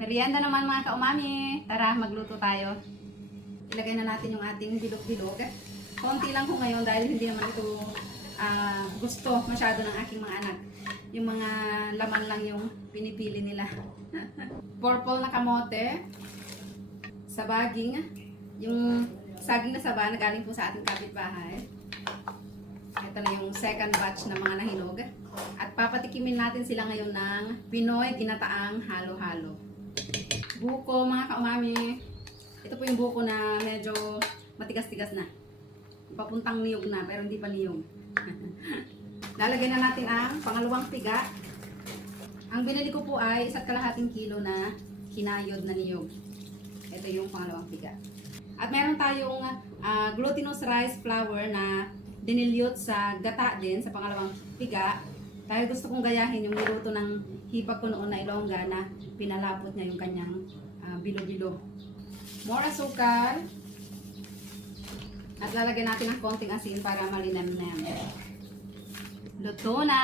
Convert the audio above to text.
Merienda naman mga kaumami. Tara, magluto tayo. Ilagay na natin yung ating bilog-bilog. Konti lang ko ngayon dahil hindi naman ito gusto masyado ng aking mga anak. Yung mga laman lang yung pinipili nila. Purple na kamote. Sabaging. Yung saging na saba na galing po sa ating kapitbahay. Ito na yung second batch ng mga nahinog. At papatikimin natin sila ngayon ng Pinoy ginataang halo-halo. Buko mga kaumami. Ito po yung buko na medyo matigas-tigas na. Papuntang niyog na pero hindi pa niyog. Lalagyan na natin ang pangalawang piga. Ang binili ko po ay 1.5 kilo na kinayod na niyog. Ito yung pangalawang piga. At meron tayong glutinous rice flour na dinilyot sa gata din sa pangalawang piga. Dahil gusto kong gayahin yung niluto ng hipag ko noon na Ilongga na pinalapot niya yung kanyang bilo-bilo. More asukal. At lalagyan natin ng konting asin para malinamnam. Luto na!